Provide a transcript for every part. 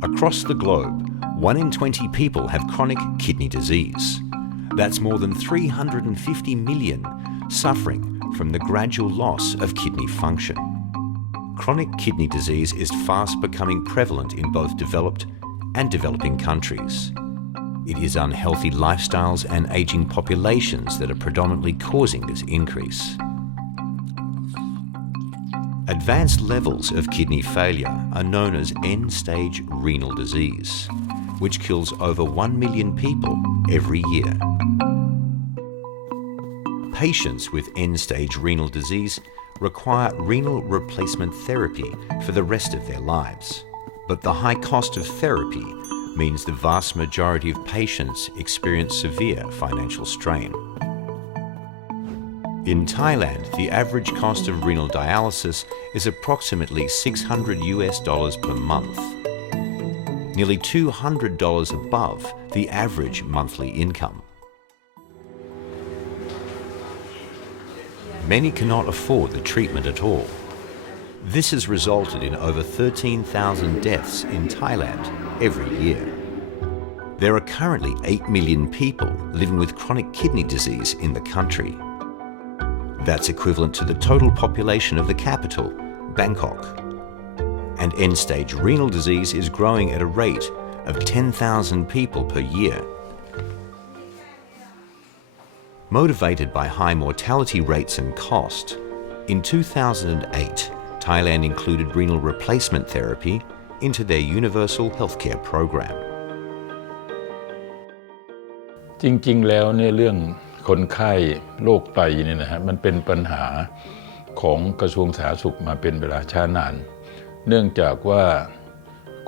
Across the globe, 1 in 20 people have chronic kidney disease. That's more than 350 million suffering from the gradual loss of kidney function. Chronic kidney disease is fast becoming prevalent in both developed and developing countries. It is unhealthy lifestyles and aging populations that are predominantly causing this increase. Advanced levels of kidney failure are known as end-stage renal disease, which kills over 1 million people every year. Patients with end-stage renal disease require renal replacement therapy for the rest of their lives. But the high cost of therapy means the vast majority of patients experience severe financial strain. In Thailand, the average cost of renal dialysis is approximately $600 per month, nearly $200 above the average monthly income. Many cannot afford the treatment at all. This has resulted in over 13,000 deaths in Thailand every year. There are currently 8 million people living with chronic kidney disease in the country. That's equivalent to the total population of the capital, Bangkok. And end-stage renal disease is growing at a rate of 10,000 people per year. Motivated by high mortality rates and cost, in 2008, Thailand included renal replacement therapy into their universal healthcare program. จริงๆแล้วเนี่ยเรื่องคนไข้โรคไตเนี่ยนะฮะมันเป็นปัญหาของกระทรวงสาธารณสุขมาเป็นเวลาช้านานเนื่องจากว่า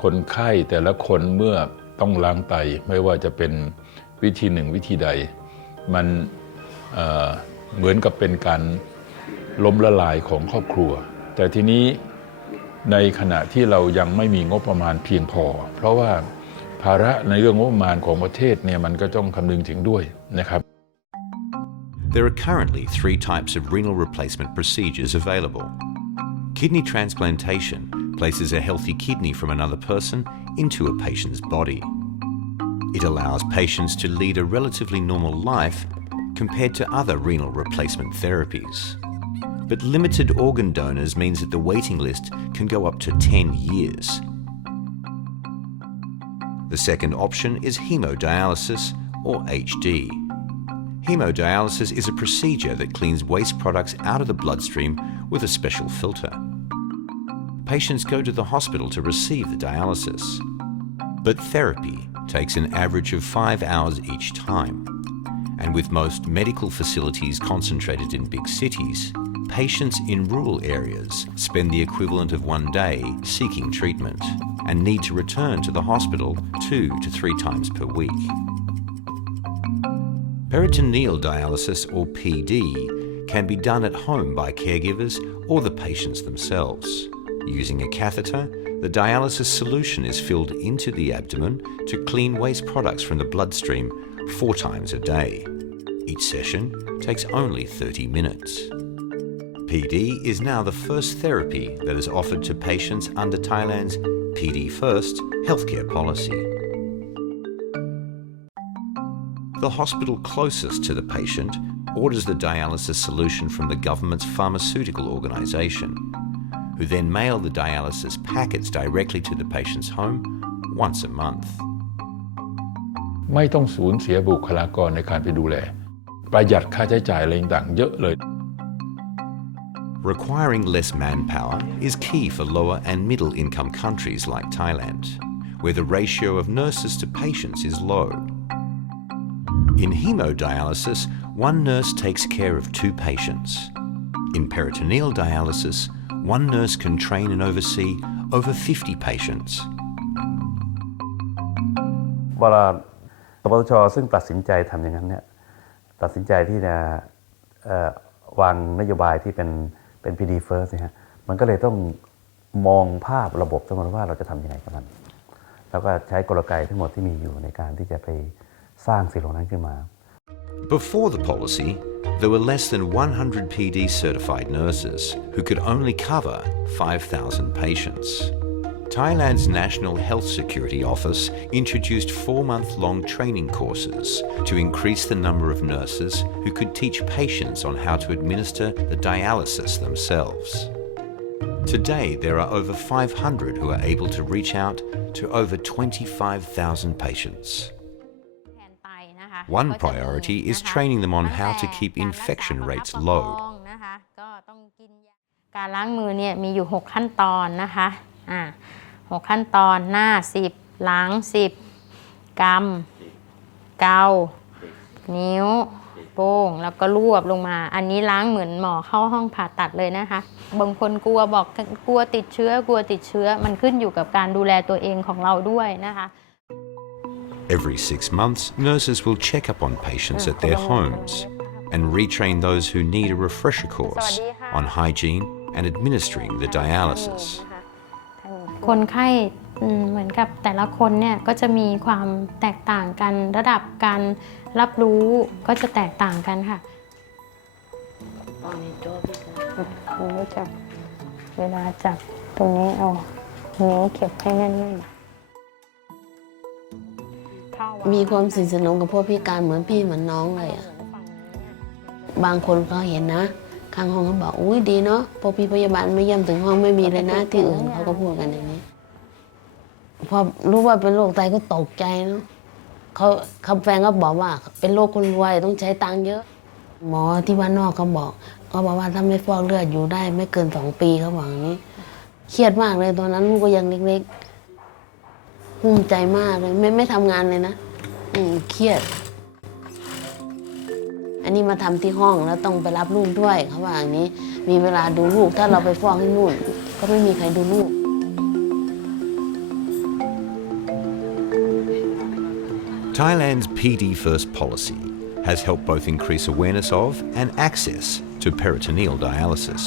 คนไข้แต่ละคนเมื่อต้องล้างไตไม่ว่าจะเป็นวิธีหนึ่งวิธีใดมันเหมือนกับเป็นการล้มละลายของครอบครัวแต่ทีนี้ในขณะที่เรายังไม่มีงบประมาณเพียงพอเพราะว่าภาระในเรื่องงบประมาณของประเทศเนี่ยมันก็ต้องคำนึงถึงด้วยนะครับ There are currently 3 types of renal replacement procedures available. Kidney transplantation places a healthy kidney from another person into a patient's body. It allows patients to lead a relatively normal life compared to other renal replacement therapies. But limited organ donors means that the waiting list can go up to 10 years. The second option is hemodialysis, or HD. Hemodialysis is a procedure that cleans waste products out of the bloodstream with a special filter. Patients go to the hospital to receive the dialysis. But therapy takes an average of 5 hours each time. And with most medical facilities concentrated in big cities, patients in rural areas spend the equivalent of 1 day seeking treatment and need to return to the hospital 2 to 3 times per week. Peritoneal dialysis, or PD, can be done at home by caregivers or the patients themselves. Using a catheter, the dialysis solution is filled into the abdomen to clean waste products from the bloodstream 4 times a day. Each session takes only 30 minutes. PD is now the first therapy that is offered to patients under Thailand's PD First healthcare policy. The hospital closest to the patient orders the dialysis solution from the government's pharmaceutical organisation, who then mail the dialysis packets directly to the patient's home once a month. ไม่ต้องสูญเสียบุคลากรในการไปดูแลประหยัดค่าใช้จ่ายอะไรต่างๆเยอะเลย Requiring less manpower is key for lower and middle income countries like Thailand, where the ratio of nurses to patients is low. In hemodialysis, 1 nurse takes care of 2 patients. In peritoneal dialysis, 1 nurse can train and oversee over 50 patients. เวลาสปสช.ซึ่งตัดสินใจทำอย่างนั้นเนี่ยตัดสินใจที่จะวางนโยบายที่เป็น PD First นะฮะมันก็เลยต้องมองภาพระบบทั้งหมดว่าเราจะทำยังไงกับมันแล้วก็ใช้กลไกทั้งหมดที่มีอยู่ในการที่จะไปสร้างสิ่งเหล่านั้นขึ้นมา Before the policy, there were less than 100 PD certified nurses who could only cover 5,000 patients. Thailand's National Health Security Office introduced 4-month-long training courses to increase the number of nurses who could teach patients on how to administer the dialysis themselves. Today, there are over 500 who are able to reach out to over 25,000 patients. One priority is training them on how to keep infection rates low. การล้างมือเนี่ยมีอยู่6ขั้นตอนนะคะ6ขั้นตอนหน้า10ล้าง10กำเกานิ้วโป้งแล้วก็รวบลงมาอันนี้ล้างเหมือนหมอเข้าห้องผ่าตัดเลยนะคะบางคนกลัวบอกกลัวติดเชื้อมันขึ้นอยู่กับการดูแลตัวเองของเราด้วยนะคะ Every 6 months, nurses will check up on patients at their homes and retrain those who need a refresher course on hygiene and administering the dialysis. คนไข้เหมือนกับแต่ละคนเนี่ยก็จะมีความแตกต่างกันระดับการรับรู้ก็จะแตกต่างกันค่ะนิ้วจับเวลาจับตรงนี้เอานิ้วเก็บให้แน่นๆมีความสนิทสนมกับพวกพิการเหมือนพี่เหมือนน้องเลยอ่ะบางคนเขาเห็นนะข้างห้องเขาบอกอุ้ยดีเนาะพอพี่พยาบาลไม่เยี่ยมถึงห้องไม่มีเลยนะที่อื่นเขาก็พูดกันอย่างนี้พอรู้ว่าเป็นโรคไตก็ตกใจเนาะเขาแฟนก็บอกว่าเป็นโรคคนรวยต้องใช้ตังค์เยอะหมอที่บ้านนอกเขาบอกว่าถ้าไม่ฟอกเลือดอยู่ได้ไม่เกิน2 ปีเขาบอกอย่างนี้เครียดมากเลยตอนนั้นลูกก็ยังเล็กๆภูมิใจมากเลยไม่ทำงานเลยนะเครียดอันนี้มาทำที่ห้องแล้วต้องไปรับลูกด้วยเขาว่าอย่างนี้มีเวลาดูลูกถ้าเราไปฟอกที่นู่นก็ไม่มีใครดูลูก Thailand's PD First policy has helped both increase awareness of and access to peritoneal dialysis.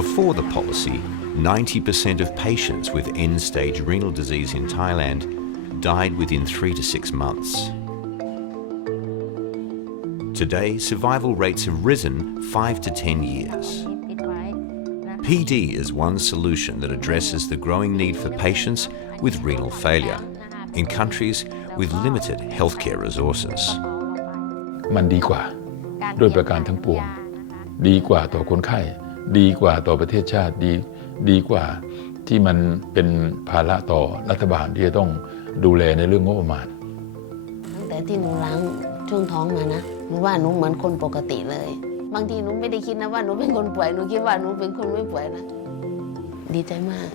Before the policy, 90% of patients with end-stage renal disease in Thailand died within 3 to 6 months. Today, survival rates have risen 5 to 10 years. PD is one solution that addresses the growing need for patients with renal failure in countries with limited healthcare resources. มันดีกว่าด้วยประการทั้งปวงดีกว่าต่อคนไข้ดีกว่าต่อประเทศชาติดีกว่าที่มันเป็นภาระต่อรัฐบาลที่จะต้องดูแลในเรื่องงบประมาณตั้งแต่ที่หนูล้างช่วงท้องมานะหนูว่าหนูเหมือนคนปกติเลยบางทีหนูไม่ได้คิดนะว่าหนูเป็นคนป่วยหนูคิดว่าหนูเป็นคนไม่ป่วยนะดีใจมาก